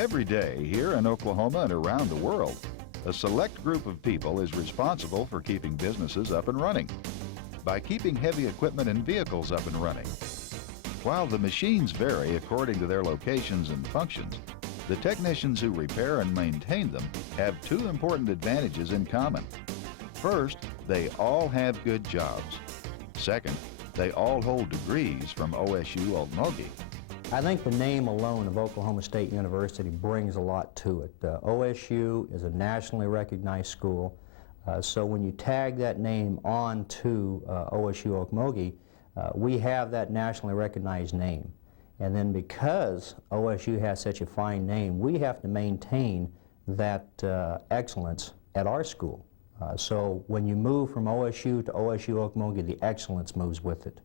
Every day here in Oklahoma and around the world, a select group of people is responsible for keeping businesses up and running by keeping heavy equipment and vehicles up and running. While the machines vary according to their locations and functions, the technicians who repair and maintain them have two important advantages in common. First, they all have good jobs. Second, they all hold degrees from OSU Okmulgee. I think the name alone of Oklahoma State University brings a lot to it. OSU is a nationally recognized school, so when you tag that name on to OSU Okmulgee, we have that nationally recognized name. And then because OSU has such a fine name, we have to maintain that excellence at our school. So when you move from OSU to OSU Okmulgee, the excellence moves with it.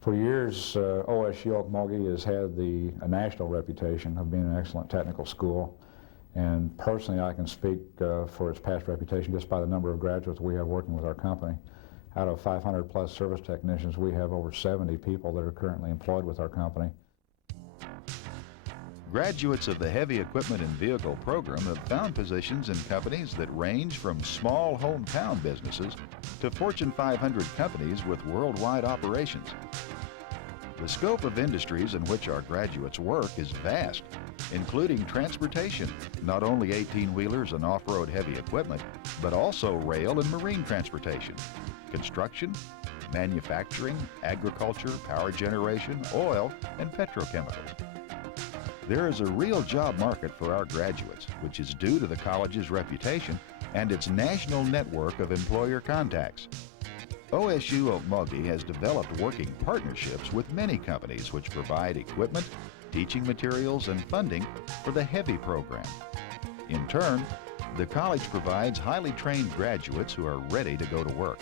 For years, OSU Okmulgee has had a national reputation of being an excellent technical school. And personally, I can speak for its past reputation just by the number of graduates we have working with our company. Out of 500 plus service technicians, we have over 70 people that are currently employed with our company. Graduates of the Heavy Equipment and Vehicle program have found positions in companies that range from small hometown businesses to Fortune 500 companies with worldwide operations. The scope of industries in which our graduates work is vast, including transportation, not only 18-wheelers and off-road heavy equipment, but also rail and marine transportation, construction, manufacturing, agriculture, power generation, oil, and petrochemicals. There is a real job market for our graduates, which is due to the college's reputation and its national network of employer contacts. OSU Okmulgee has developed working partnerships with many companies which provide equipment, teaching materials, and funding for the HEVI program. In turn, the college provides highly trained graduates who are ready to go to work.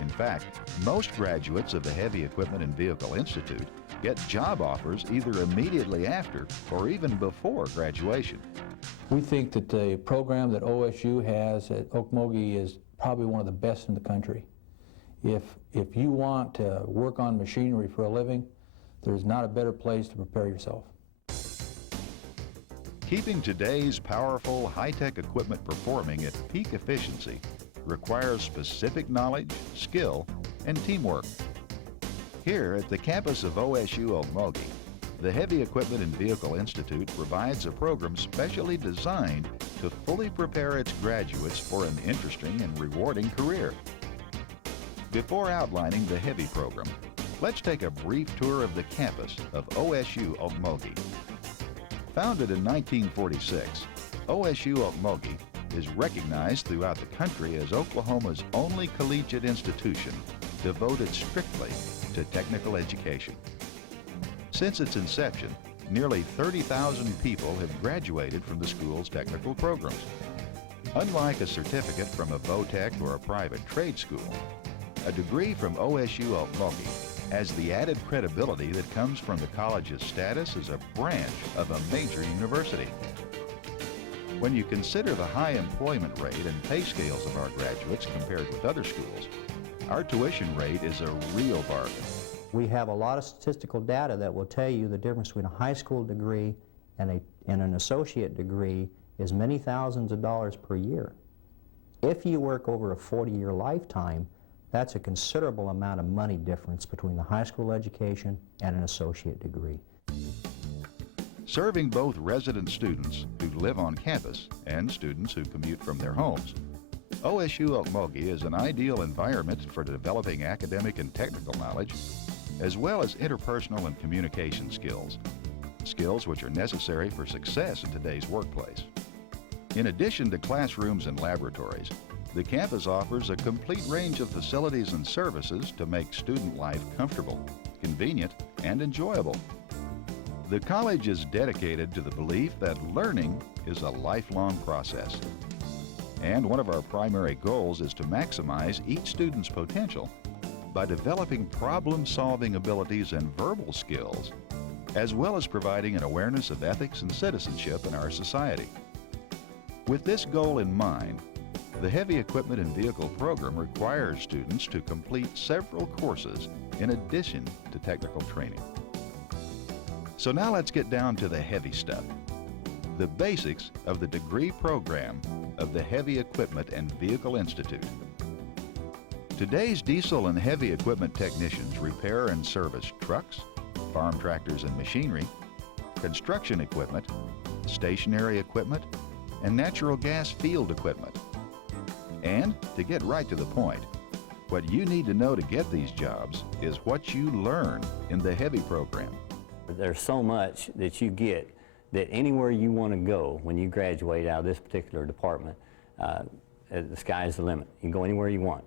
In fact, most graduates of the Heavy Equipment and Vehicle Institute get job offers either immediately after or even before graduation. We think that the program that OSU has at Okmulgee is probably one of the best in the country. If you want to work on machinery for a living, there's not a better place to prepare yourself. Keeping today's powerful, high-tech equipment performing at peak efficiency requires specific knowledge, skill, and teamwork. Here at the campus of OSU Okmulgee, the Heavy Equipment and Vehicle Institute provides a program specially designed to fully prepare its graduates for an interesting and rewarding career. Before outlining the HEVI program, let's take a brief tour of the campus of OSU Okmulgee. Founded in 1946, OSU Okmulgee is recognized throughout the country as Oklahoma's only collegiate institution devoted strictly to technical education. Since its inception, nearly 30,000 people have graduated from the school's technical programs. Unlike a certificate from a VOTEC or a private trade school, a degree from OSU Okmulgee has the added credibility that comes from the college's status as a branch of a major university. When you consider the high employment rate and pay scales of our graduates compared with other schools, our tuition rate is a real bargain. We have a lot of statistical data that will tell you the difference between a high school degree and an associate degree is many thousands of dollars per year. If you work over a 40-year lifetime, that's a considerable amount of money difference between the high school education and an associate degree. Serving both resident students who live on campus and students who commute from their homes, OSU Okmulgee is an ideal environment for developing academic and technical knowledge, as well as interpersonal and communication skills, skills which are necessary for success in today's workplace. In addition to classrooms and laboratories, the campus offers a complete range of facilities and services to make student life comfortable, convenient, and enjoyable. The college is dedicated to the belief that learning is a lifelong process. And one of our primary goals is to maximize each student's potential by developing problem-solving abilities and verbal skills, as well as providing an awareness of ethics and citizenship in our society. With this goal in mind, the Heavy Equipment and Vehicle program requires students to complete several courses in addition to technical training. So now let's get down to the heavy stuff. the basics of the degree program of the Heavy Equipment and Vehicle Institute. Today's diesel and heavy equipment technicians repair and service trucks, farm tractors and machinery, construction equipment, stationary equipment, and natural gas field equipment. And to get right to the point, what you need to know to get these jobs is what you learn in the HEVI program. There's so much that you get that anywhere you want to go when you graduate out of this particular department, the sky's the limit. You can go anywhere you want.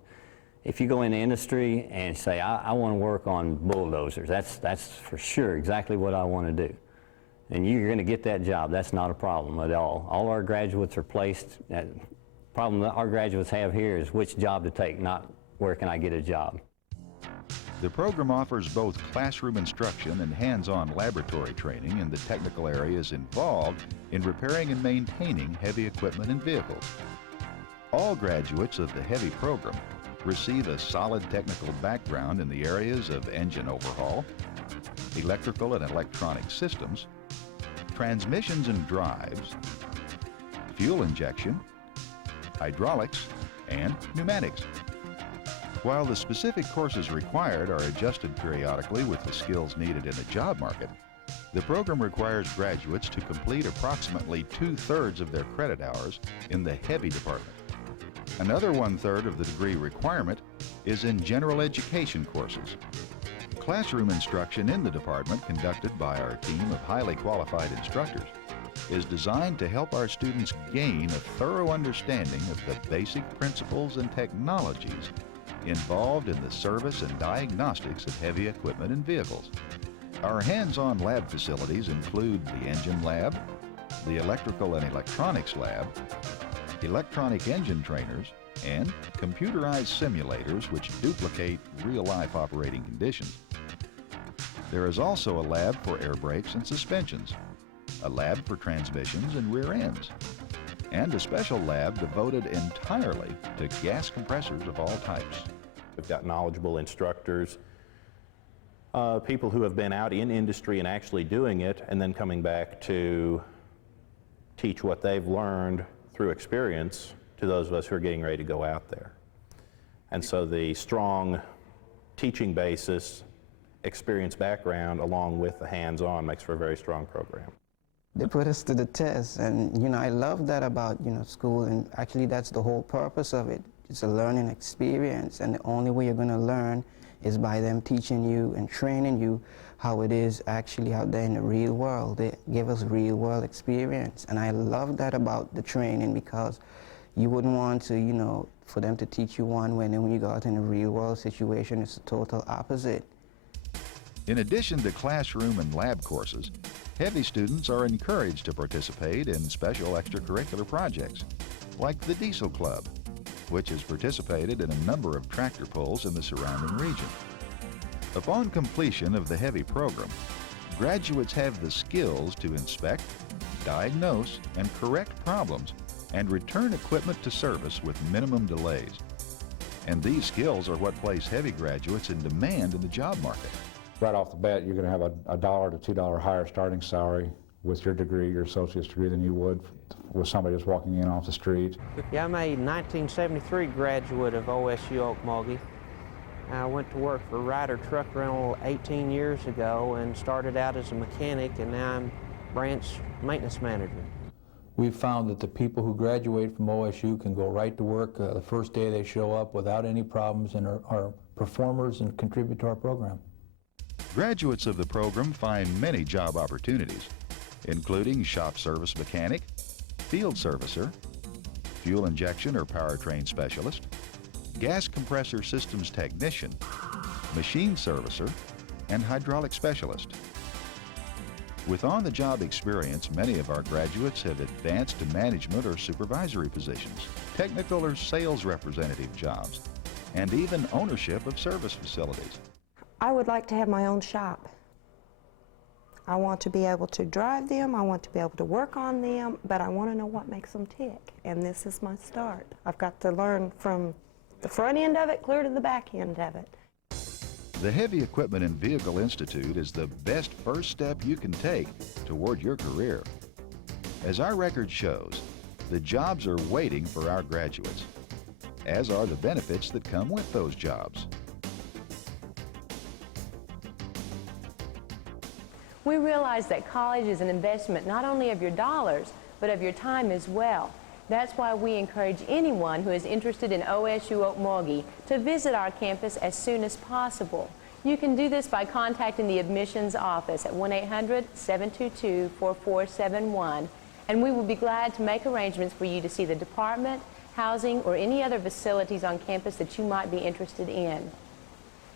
If you go into industry and say, I want to work on bulldozers, that's for sure exactly what I want to do. And you're going to get that job. That's not a problem at all. All our graduates are placed. The problem that our graduates have here is which job to take, not where can I get a job. The program offers both classroom instruction and hands-on laboratory training in the technical areas involved in repairing and maintaining heavy equipment and vehicles. All graduates of the HEVI program receive a solid technical background in the areas of engine overhaul, electrical and electronic systems, transmissions and drives, fuel injection, hydraulics, and pneumatics. While the specific courses required are adjusted periodically with the skills needed in the job market, the program requires graduates to complete approximately 2/3 of their credit hours in the HEVI department. Another 1/3 of the degree requirement is in general education courses. Classroom instruction in the department, conducted by our team of highly qualified instructors, is designed to help our students gain a thorough understanding of the basic principles and technologies involved in the service and diagnostics of heavy equipment and vehicles. Our hands-on lab facilities include the engine lab, the electrical and electronics lab, electronic engine trainers, and computerized simulators which duplicate real-life operating conditions. There is also a lab for air brakes and suspensions, a lab for transmissions and rear ends, and a special lab devoted entirely to gas compressors of all types. We've got knowledgeable instructors, people who have been out in industry and actually doing it, and then coming back to teach what they've learned through experience to those of us who are getting ready to go out there. And so the strong teaching basis, experience background, along with the hands-on, makes for a very strong program. They put us to the test, and I love that about school, and actually that's the whole purpose of it. It's a learning experience, and the only way you're going to learn is by them teaching you and training you how it is actually out there in the real world. They give us real world experience, and I love that about the training, because you wouldn't want to, for them to teach you one way, and then when you go out in a real world situation, it's the total opposite. In addition to classroom and lab courses, HEVI students are encouraged to participate in special extracurricular projects, like the Diesel Club, which has participated in a number of tractor pulls in the surrounding region. Upon completion of the HEVI program, graduates have the skills to inspect, diagnose, and correct problems and return equipment to service with minimum delays. And these skills are what place HEVI graduates in demand in the job market. Right off the bat, you're going to have a $1 to $2 higher starting salary with your degree, your associate's degree, than you would with somebody just walking in off the street. Yeah, I'm a 1973 graduate of OSU Okmulgee. I went to work for Ryder Truck Rental 18 years ago and started out as a mechanic, and now I'm branch maintenance manager. We've found that the people who graduate from OSU can go right to work the first day they show up without any problems, and are performers and contribute to our program. Graduates of the program find many job opportunities, including shop service mechanic, field servicer, fuel injection or powertrain specialist, gas compressor systems technician, machine servicer, and hydraulic specialist. With on-the-job experience, many of our graduates have advanced to management or supervisory positions, technical or sales representative jobs, and even ownership of service facilities. I would like to have my own shop. I want to be able to drive them, I want to be able to work on them, but I want to know what makes them tick, and this is my start. I've got to learn from the front end of it clear to the back end of it. The Heavy Equipment and Vehicle Institute is the best first step you can take toward your career. As our record shows, the jobs are waiting for our graduates, as are the benefits that come with those jobs. We realize that college is an investment not only of your dollars, but of your time as well. That's why we encourage anyone who is interested in OSU Okmulgee to visit our campus as soon as possible. You can do this by contacting the admissions office at 1-800-722-4471, and we will be glad to make arrangements for you to see the department, housing, or any other facilities on campus that you might be interested in.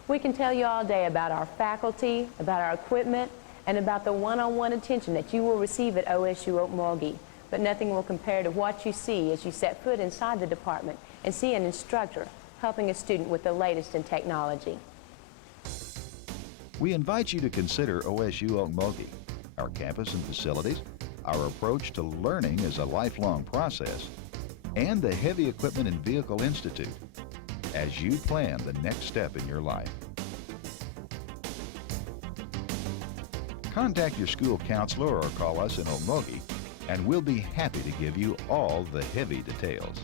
We can tell you all day about our faculty, about our equipment, and about the one-on-one attention that you will receive at OSU Okmulgee. But nothing will compare to what you see as you set foot inside the department and see an instructor helping a student with the latest in technology. We invite you to consider OSU Okmulgee, our campus and facilities, our approach to learning as a lifelong process, and the Heavy Equipment and Vehicle Institute as you plan the next step in your life. Contact your school counselor or call us in Okmulgee, and we'll be happy to give you all the HEVI details.